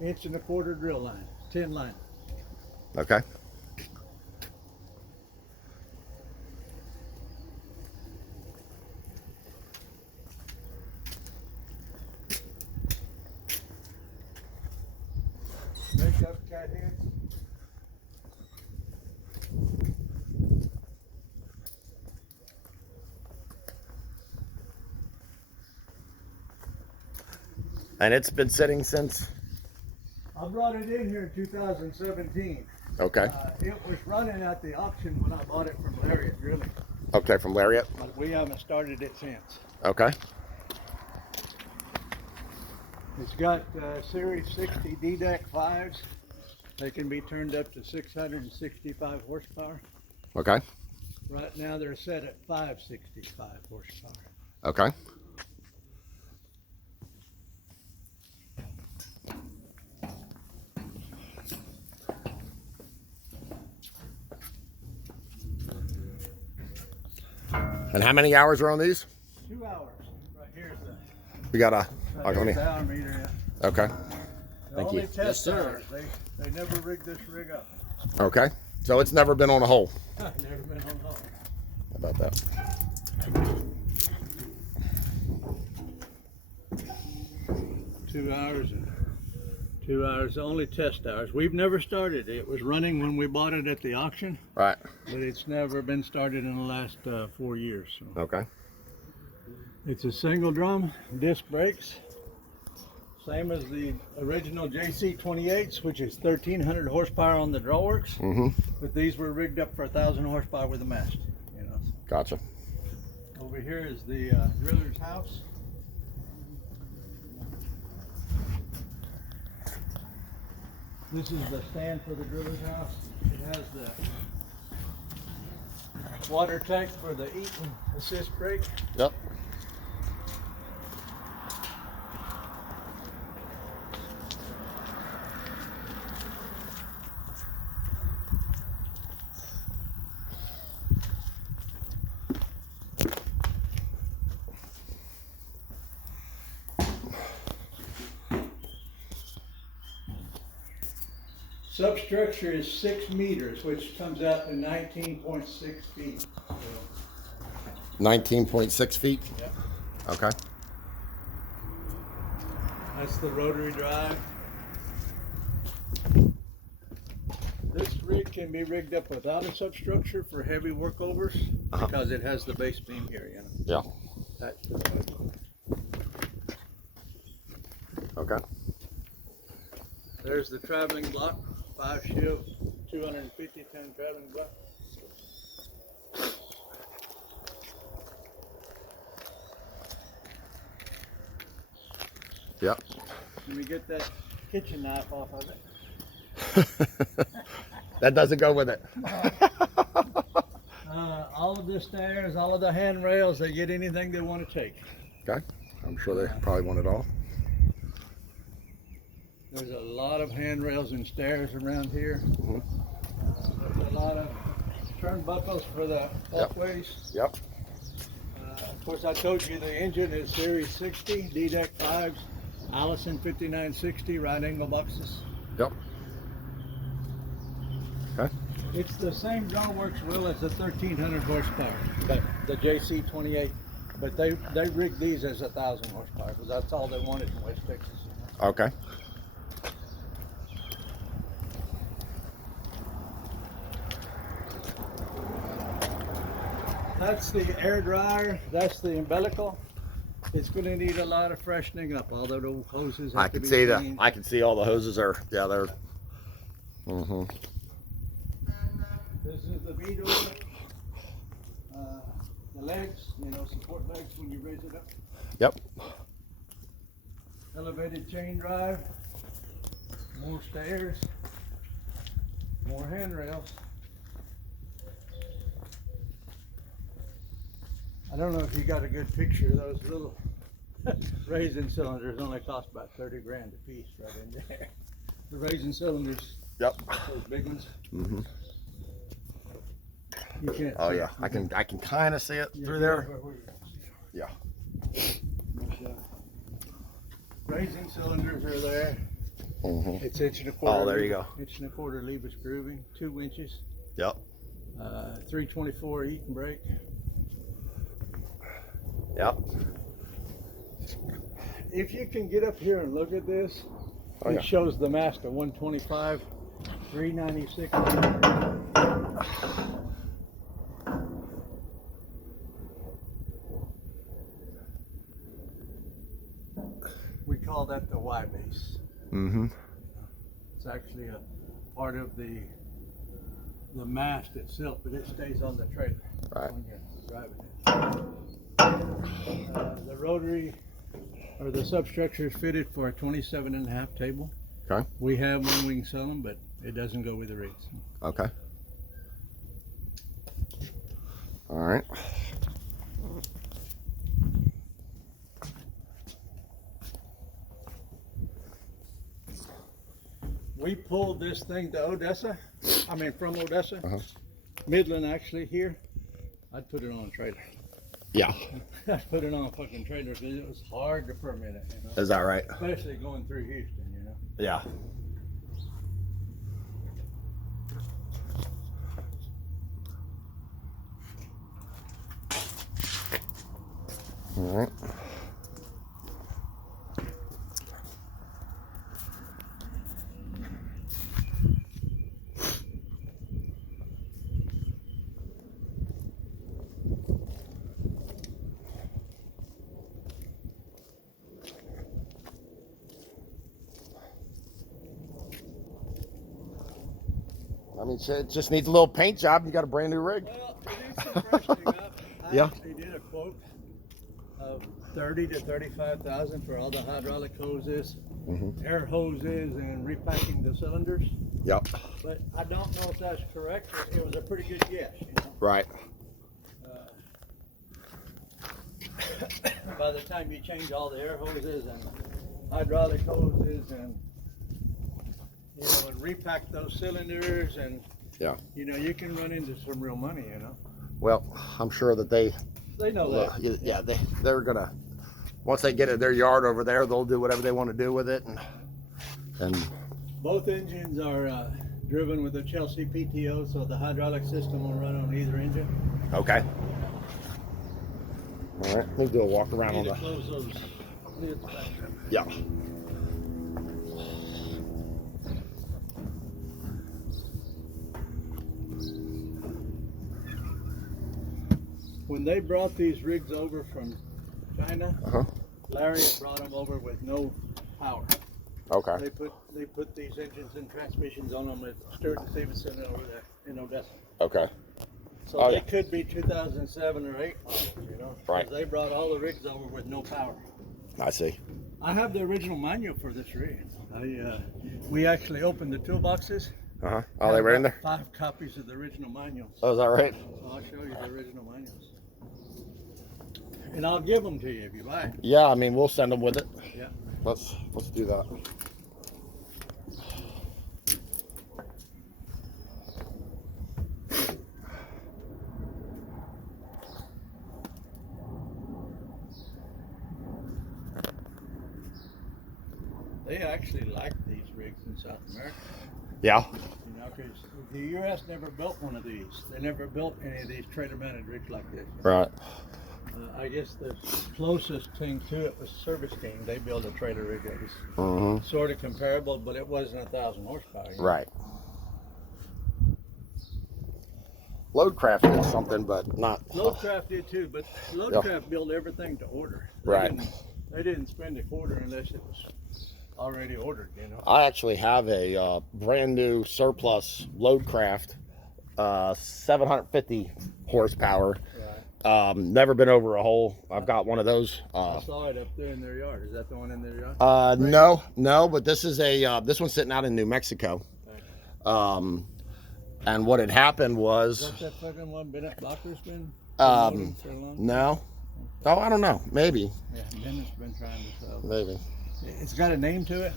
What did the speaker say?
1.25 drill line, 10 line. Okay. Make up cat heads. And it's been sitting since? I brought it in here in 2017. Okay. It was running at the auction when I bought it from Lariat, really. Okay, from Lariat? But we haven't started it since. Okay. It's got Series 60 D-Deck 5s. They can be turned up to 665 horsepower. Okay. Right now they're set at 565 horsepower. Okay. And how many hours are on these? 2 hours. Right here's the, We got a. here's the hour meter. Okay. The Thank only you. test hours. They never rigged this rig up. Okay. So it's never been on a hole. Never been on home. How about that? 2 hours and 2 hours, only test hours. We've never started it. It was running when we bought it at the auction, Right. but it's never been started in the last 4 years. So. Okay. It's a single drum, disc brakes, same as the original JC 28s, which is 1,300 horsepower on the drawworks. Mm-hmm. But these were rigged up for 1,000 horsepower with a mast. You know. Gotcha. Over here is the driller's house. This is the stand for the driller's house. It has the water tank for the Eaton assist brake. Yep. Substructure is 6 meters, which comes out to 19.6 feet. 19.6 feet? Yeah. Okay. That's the rotary drive. This rig can be rigged up without a substructure for heavy workovers because it has the base beam here, you know. Yeah. That's Okay. There's the traveling block, 5 shift, 250 ton traveling block. Yep. Let me get that kitchen knife off of it. That doesn't go with it. All of the stairs, all of the handrails, they get anything they want to take. Okay. I'm sure they probably want it all. There's a lot of handrails and stairs around here. Mm-hmm. There's a lot of turnbuckles for the walkways. Yep. Of course, I told you the engine is Series 60, D-Deck 5s, Allison 5960, right angle boxes. Yep. Okay. It's the same drawworks wheel as the 1,300 horsepower, the JC 28, but they rigged these as 1,000 horsepower because that's all they wanted in West Texas. You know? Okay. That's the air dryer. That's the umbilical. It's going to need a lot of freshening up. All the old hoses have I to can be see cleaned. I can see all the hoses are. Yeah, they're. Mm-hmm. This is the V door. The legs, you know, support legs when you raise it up. Yep. Elevated chain drive. More stairs. More handrails. I don't know if you got a good picture. Those little raising cylinders only cost about 30 grand a piece right in there. The raising cylinders. Yep. Those big ones. Mm-hmm. You can't. Oh see yeah, it. I can kind of see it through there. Yeah. Raising cylinders are there. It's inch and a quarter. Oh, there you go. Inch and a quarter lever grooving, 2 inches. Yep. 324 Eaton brake. Yep. If you can get up here and look at this, Oh, yeah. it shows the master 125, 396. We call that the Y base. It's actually a part of the mast itself, but it stays on the trailer. Right. When you're driving it. The rotary or the substructure is fitted for a 27.5 table. Okay. We have one, we can sell them, but it doesn't go with the rigs. Okay. All right. We pulled this thing to Odessa. From Odessa. Midland actually here. I'd put it on a trailer. Yeah. I'd put it on a fucking trailer because it was hard to permit it, you know. Is that right? Especially going through Houston, you know. Yeah. All right. I mean, it just needs a little paint job. You got a brand new rig. Well, it needs some freshening up. I Yeah. actually did a quote of 30 to 35,000 for all the hydraulic hoses, air hoses, and repacking the cylinders. Yep. But I don't know if that's correct. It was a pretty good guess, you know. Right. By the time you change all the air hoses and hydraulic hoses and and repack those cylinders and Yeah. you can run into some real money, you know. Well, I'm sure that they know that. Yeah, they're gonna, once they get it their yard over there, they'll do whatever they want to do with it, and Both engines are driven with a Chelsea PTO, so the hydraulic system will run on either engine. okay. All right, we'll do a walk around on Need to the. close those lids back up. Yeah. When they brought these rigs over from China, Larry brought them over with no power. Okay. They put these engines and transmissions on them at Stewart and Stevenson over there in Odessa. Okay. So Oh, they yeah. could be 2007 or 8 models, you know. 'Cause Right. They brought all the rigs over with no power. I see. I have the original manual for this rig. We actually opened the toolboxes. Oh, they were in there. 5 copies of the original manuals. Oh, is that right? So I'll show you the original manuals. And I'll give them to you if you buy it. Yeah, I mean, we'll send them with it. Yeah. Let's do that. They actually like these rigs in South America. Yeah. You know, because the U.S. never built one of these. They never built any of these trailer-mounted rigs like this. Right. I guess the closest thing to it was Service King. They built a trailer rig that was sort of comparable, but it wasn't 1,000 horsepower. You know? Right. Loadcraft did something, but not. Loadcraft did too, but Loadcraft built everything to order. They didn't spend a quarter unless it was already ordered, you know. I actually have a brand new surplus Loadcraft, 750 horsepower. Right. Never been over a hole. I've got one of those. I saw it up there in their yard. Is that the one in their yard? No, but this is this one's sitting out in New Mexico. Okay. And what had happened was. Is that fucking one Bennett Blocker's been Um, for a long time? No. Oh, I don't know. Maybe. Yeah, Bennett's been trying to sell. Maybe. It's got a name to it?